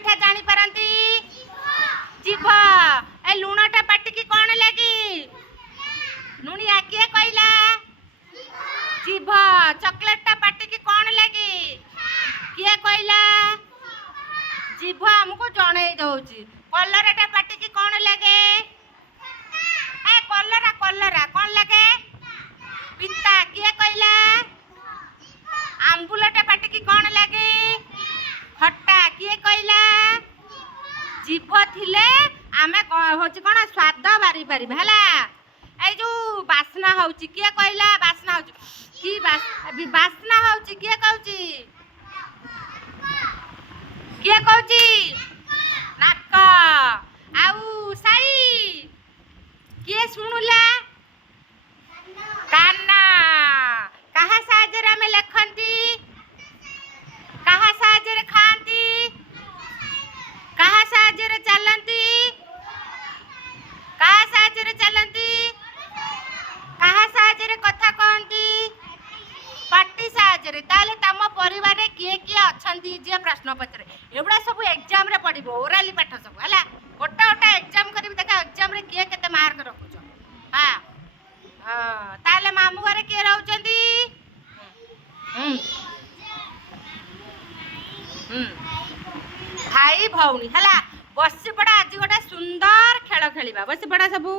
मिठा जानी पारंती जीभ ए लुणटा पाटी की कौन लगी लुणिया किए कहला जीभ चॉकलेटटा पाटी की कौन लगी किए कहला जीभ हमको जणे दउची कलरटा पाटी की कौन लगे ए कलरा कलरा कौन लगे पिता किए कहला आंबुलटा पाटी की कौन लगे खट्टा किए कहला जीभ थिले आमे होची कोन स्वाद बारी पारी हला ए जो बासना होची किए कहला बासना होची की बासना होची किए कहूची किए कहूची नाक आउ साई किए सुनुला काना कहा साजर में लखंती कहा साजर खांती कहा साजर चलंती कहा साजर चलंती कहा साजर कथा कहंती पाटी साजर ताले तम परिवार रे किए किए अछंती जे प्रश्न पत्र एबडा सब एग्जाम रे पडिबो ओराली पाठ सब हला गोटा गोटा एग्जाम करबी देखा एग्जाम रे किए केते मार्क रखुछ हां हां ताले मामू घरे किए रहउचंती भाई भौनी हला बसी पड़ा आज गोटे सुंदर खेल खेलिबा बसी पड़ा सबू।